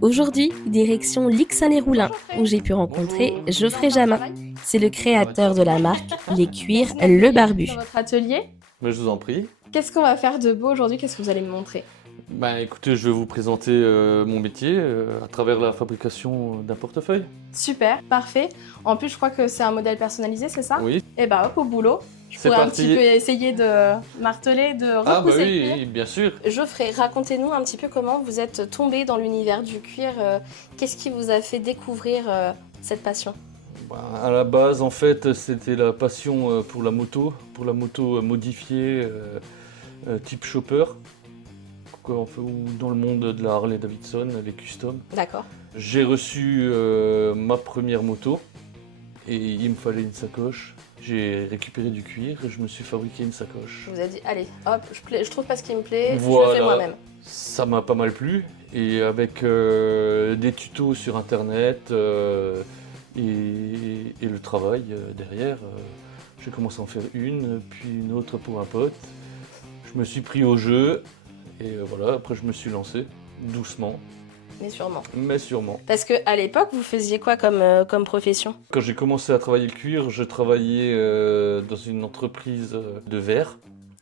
Aujourd'hui, direction Lixan-les-Roulins, où j'ai pu rencontrer Geoffrey Jamin. C'est le créateur de la marque Les Cuirs Le Barbu. Dans votre atelier, Mais je vous en prie. qu'est-ce qu'on va faire de beau aujourd'hui? Qu'est-ce que vous allez me montrer? Bah écoutez, je vais vous présenter mon métier à travers la fabrication d'un portefeuille. Super, parfait. En plus, je crois que c'est un modèle personnalisé, c'est ça? Oui, Et bah hop, au boulot. Je c'est pourrais un parti. petit peu essayer de marteler, de Ah bah repousser le oui, cuir. oui, bien sûr. Geoffrey, racontez-nous un petit peu comment vous êtes tombé dans l'univers du cuir. Qu'est-ce qui vous a fait découvrir cette passion? Bah, à la base, en fait, c'était la passion pour la moto modifiée type chopper, quoi, ou dans le monde de la Harley Davidson, les custom. D'accord. J'ai reçu ma première moto et il me fallait une sacoche. J'ai récupéré du cuir et je me suis fabriqué une sacoche. Je vous ai dit, allez, hop, je trouve pas ce qui me plaît, je le Voilà. fais moi-même. Ça m'a pas mal plu et avec des tutos sur internet et le travail derrière, j'ai commencé à en faire une, puis une autre pour un pote. Je me suis pris au jeu et voilà, après je me suis lancé doucement, Mais sûrement. mais sûrement. Parce qu'à l'époque, vous faisiez quoi comme profession? Quand j'ai commencé à travailler le cuir, je travaillais dans une entreprise de verre.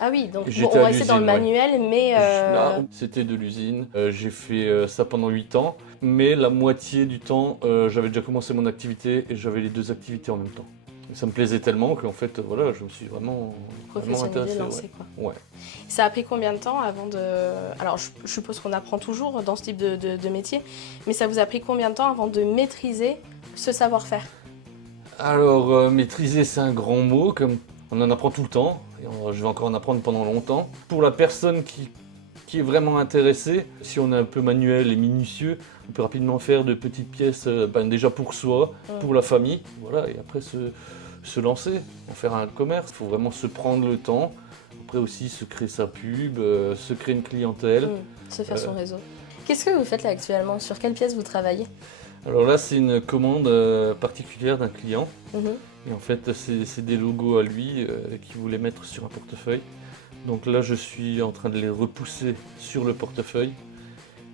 Ah oui, donc J'étais on va à rester dans le l'usine, ouais. manuel, mais Là, c'était de l'usine. J'ai fait ça pendant 8 ans, mais la moitié du temps, j'avais déjà commencé mon activité et j'avais les deux activités en même temps. Et ça me plaisait tellement qu'en fait, voilà, je me suis vraiment professionnalisé, intéressé. lancé quoi. Ouais. Ça a pris combien de temps avant de... Alors je suppose qu'on apprend toujours dans ce type de métier, mais ça vous a pris combien de temps avant de maîtriser ce savoir-faire? Alors, maîtriser, c'est un grand mot, comme on en apprend tout le temps, et je vais encore en apprendre pendant longtemps. Pour la personne qui est vraiment intéressée, si on est un peu manuel et minutieux, on peut rapidement faire de petites pièces, déjà pour soi, pour la famille, voilà, et après se lancer, en faire un commerce. Il faut vraiment se prendre le temps, après aussi se créer sa pub, se créer une clientèle. Se faire son réseau. Qu'est-ce que vous faites là actuellement? Sur quelle pièce vous travaillez? Alors là, c'est une commande particulière d'un client. Mhm. Et en fait, c'est des logos à lui qu'il voulait mettre sur un portefeuille. Donc là, je suis en train de les repousser sur le portefeuille.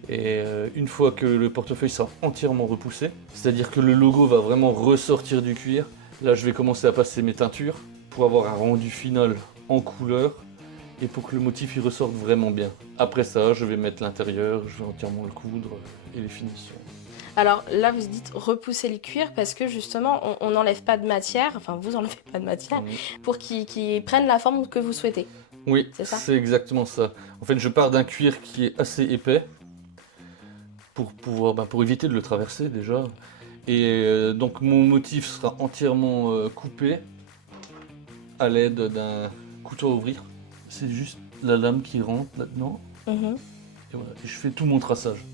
Et une fois que le portefeuille sera entièrement repoussé, c'est-à-dire que le logo va vraiment ressortir du cuir, là, je vais commencer à passer mes teintures pour avoir un rendu final en couleur et pour que le motif il ressorte vraiment bien. Après ça, je vais mettre l'intérieur, je vais entièrement le coudre et les finitions. Alors là, vous dites repousser le cuir parce que justement, on n'enlève pas de matière, enfin vous enlevez pas de matière, pour qu'il prenne la forme que vous souhaitez. Oui, C'est ça? c'est exactement ça. En fait, je pars d'un cuir qui est assez épais pour pouvoir, pour éviter de le traverser déjà. Et donc mon motif sera entièrement coupé à l'aide d'un couteau à ouvrir. C'est juste la lame qui rentre là-dedans. Mhm. Et voilà, et je fais tout mon traçage.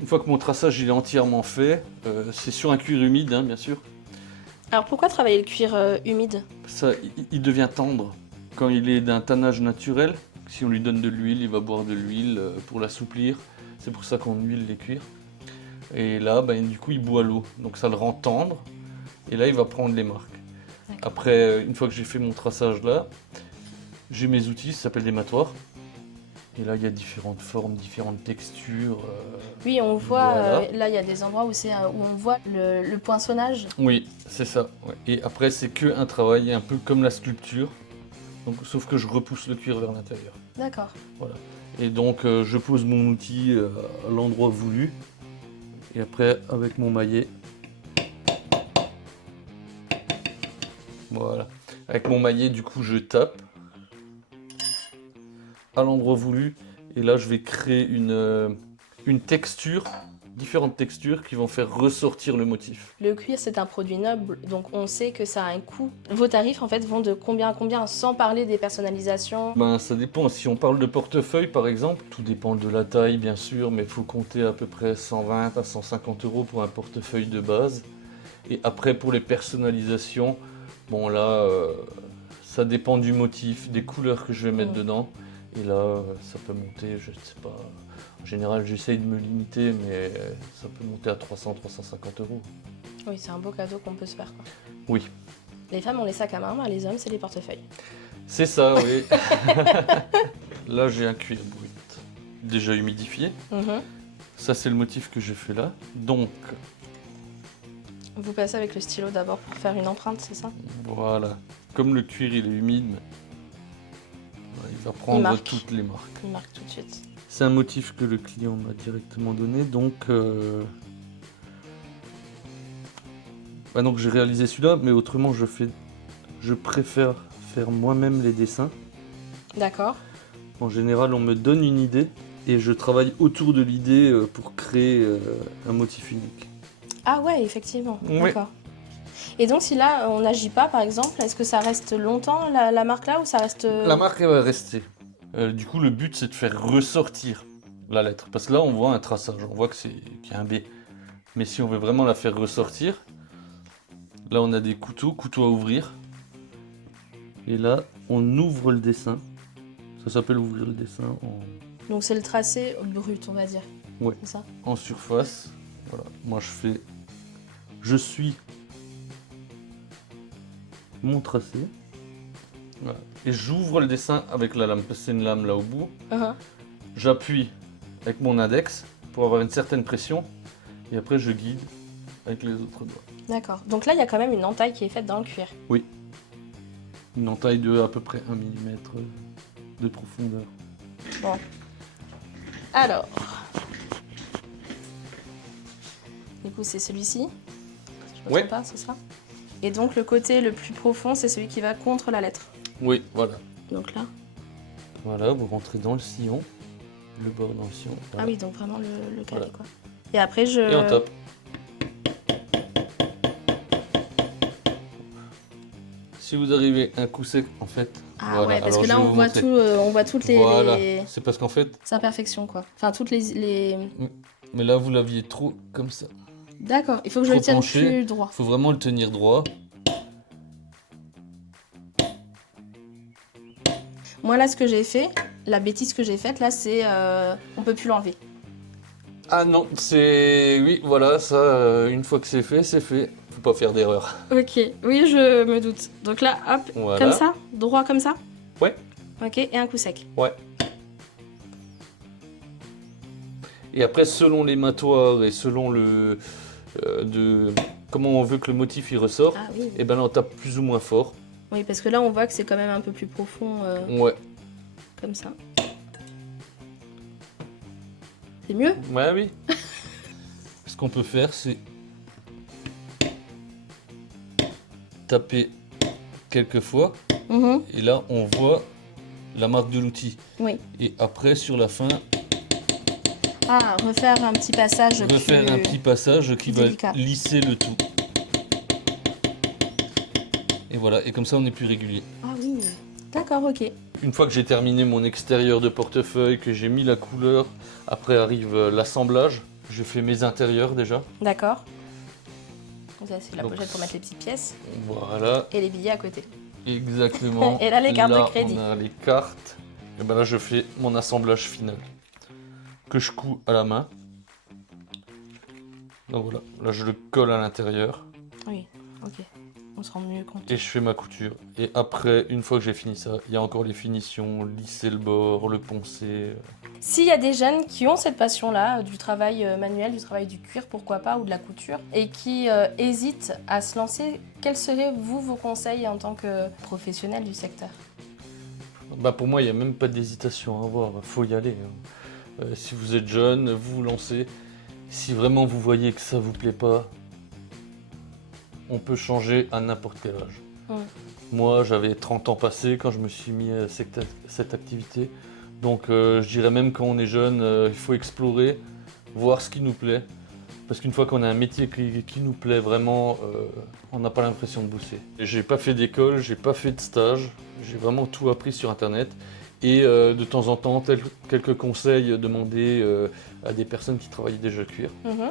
Une fois que mon traçage il est entièrement fait, c'est sur un cuir humide, hein, bien sûr. Alors pourquoi travailler le cuir humide? Ça, il devient tendre. Quand il est d'un tannage naturel, si on lui donne de l'huile, il va boire de l'huile pour l'assouplir. C'est pour ça qu'on huile les cuirs. Et là, du coup, il boit l'eau. Donc ça le rend tendre. Et là, il va prendre les marques. Après, une fois que j'ai fait mon traçage là, j'ai mes outils, ça s'appelle des matoirs. Et là, il y a différentes formes, différentes textures. Oui, on voit, voilà. là il y a des endroits où on voit le poinçonnage. Oui, c'est ça. Ouais. Et après, c'est qu'un travail un peu comme la sculpture. Donc, sauf que je repousse le cuir vers l'intérieur. D'accord. Voilà. Et donc, je pose mon outil à l'endroit voulu. Et après, avec mon maillet. Voilà. Avec mon maillet, du coup, je tape à l'endroit voulu. Et là, je vais créer une texture, différentes textures qui vont faire ressortir le motif. Le cuir, c'est un produit noble, donc on sait que ça a un coût. Vos tarifs, en fait, vont de combien à combien, sans parler des personnalisations? Ça dépend. Si on parle de portefeuille, par exemple, tout dépend de la taille, bien sûr, mais il faut compter à peu près 120 à 150 € pour un portefeuille de base. Et après, pour les personnalisations, bon là, ça dépend du motif, des couleurs que je vais mettre dedans. Et là, ça peut monter, je ne sais pas. En général, j'essaye de me limiter, mais ça peut monter à 300-350 €. Oui, c'est un beau cadeau qu'on peut se faire, quoi. Oui. Les femmes ont les sacs à main, les hommes, c'est les portefeuilles. C'est ça, oui. Là, j'ai un cuir brut, déjà humidifié. Ça, c'est le motif que j'ai fait là. Donc, Vous passez avec le stylo d'abord pour faire une empreinte, c'est ça? voilà. Comme le cuir, il est humide, il va prendre marque. toutes les marques. Il marque tout de suite. C'est un motif que le client m'a directement donné, donc donc j'ai réalisé celui-là, mais autrement je préfère faire moi-même les dessins. D'accord. En général, on me donne une idée et je travaille autour de l'idée pour créer un motif unique. Ah ouais, effectivement. Ouais. D'accord. Et donc si là on n'agit pas par exemple, est-ce que ça reste longtemps la marque là ou ça reste... La marque elle va rester. Du coup, le but c'est de faire ressortir la lettre, parce que là on voit un traçage, on voit qu'il y a un B. Mais si on veut vraiment la faire ressortir, là on a des couteaux à ouvrir. Et là on ouvre le dessin. Ça s'appelle ouvrir le dessin Donc c'est le tracé brut on va dire. Ouais. C'est ça? en surface. Voilà. Moi je suis mon tracé. Voilà. Et j'ouvre le dessin avec la lame, parce que c'est une lame là au bout. Uh-huh. J'appuie avec mon index pour avoir une certaine pression. Et après je guide avec les autres doigts. D'accord. Donc là il y a quand même une entaille qui est faite dans le cuir. Une entaille de à peu près 1 mm de profondeur. Bon. Alors. Du coup c'est celui-ci. Je me Ouais. trompe pas, c'est ça? Et donc le côté le plus profond c'est celui qui va contre la lettre. Oui, voilà. Donc là. Voilà, vous rentrez dans le sillon. Le bord dans le sillon. Voilà. Ah oui, donc vraiment le carré Voilà. quoi. Et après je... Et on tape. Si vous arrivez un coup sec, en fait. Ah voilà. ouais, parce Alors, que je là vais on vous voit montrer. tout, on voit toutes Voilà. les C'est parce qu'en fait, imperfections quoi. Enfin toutes les... mais là vous l'aviez trop comme ça. D'accord, il faut que je Trop le tienne penché. plus droit. Faut vraiment le tenir droit. Moi là ce que j'ai fait, la bêtise que j'ai faite là c'est... on peut plus l'enlever. Ah non, c'est... Oui, voilà, ça, une fois que c'est fait, c'est fait. Faut pas faire d'erreur. Ok, oui je me doute. Donc là hop, Voilà. comme ça, droit comme ça. Ouais. Ok, et un coup sec. Ouais. Et après, selon les matoirs et selon comment on veut que le motif il ressort, Ah oui. et ben là on tape plus ou moins fort. Oui, parce que là on voit que c'est quand même un peu plus profond Ouais. comme ça. C'est mieux? Ouais, oui. Ce qu'on peut faire, c'est taper quelques fois, Mhm. et là on voit la marque de l'outil. Oui. Et après, sur la fin, Ah, refaire un petit passage refaire plus... un petit passage qui va délicat. lisser le tout. Et voilà, et comme ça on est plus régulier. Ah oui, d'accord, ok. Une fois que j'ai terminé mon extérieur de portefeuille, que j'ai mis la couleur, après arrive l'assemblage. Je fais mes intérieurs déjà. D'accord. Vous avez la Donc, pochette pour mettre les petites pièces Voilà, et les billets à côté. exactement. Et là, les cartes de Là, crédit. on a les cartes. Et ben là, je fais mon assemblage final. Que je couds à la main. Donc voilà, là je le colle à l'intérieur. Oui, ok. On se rend mieux compte. Et je fais ma couture. Et après, une fois que j'ai fini ça, il y a encore les finitions, lisser le bord, le poncer. S'il y a des jeunes qui ont cette passion-là, du travail manuel, du travail du cuir, pourquoi pas, ou de la couture, et qui hésitent à se lancer, quels seraient, vous, vos conseils en tant que professionnel du secteur? Bah pour moi, il n'y a même pas d'hésitation à avoir, faut y aller. Si vous êtes jeune, vous vous lancez. Si vraiment vous voyez que ça vous plaît pas, on peut changer à n'importe quel âge. Ouais. Moi, j'avais 30 ans passés quand je me suis mis à cette activité. Donc je dirais même quand on est jeune, il faut explorer, voir ce qui nous plaît. Parce qu'une fois qu'on a un métier qui nous plaît vraiment, on n'a pas l'impression de bosser. J'ai pas fait d'école, j'ai pas fait de stage, j'ai vraiment tout appris sur internet. Et de temps en temps, quelques conseils demandés à des personnes qui travaillaient déjà le cuir. Mhm.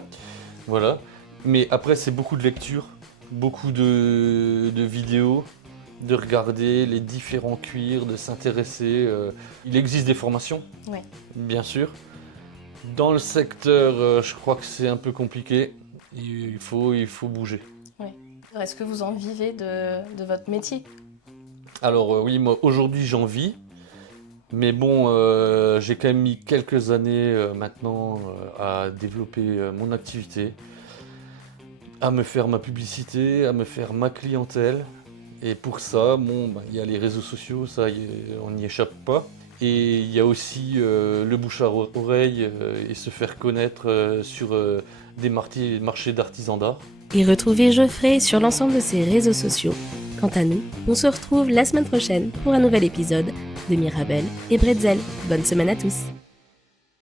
Voilà. Mais après, c'est beaucoup de lecture, beaucoup de vidéos, de regarder les différents cuirs, de s'intéresser. Il existe des formations, Ouais. bien sûr. Dans le secteur, je crois que c'est un peu compliqué. Il faut bouger. Est-ce que vous en vivez de votre métier? Alors oui, moi aujourd'hui j'en vis, Mais bon, j'ai quand même mis quelques années maintenant à développer mon activité, à me faire ma publicité, à me faire ma clientèle. Et pour ça, bon, il y a les réseaux sociaux, ça, on n'y échappe pas. Et il y a aussi le bouche à oreille et se faire connaître sur des marchés d'artisans d'art. Et retrouvez Geoffrey sur l'ensemble de ses réseaux sociaux. Quant à nous, on se retrouve la semaine prochaine pour un nouvel épisode de Mirabelle et Bretzel. Bonne semaine à tous!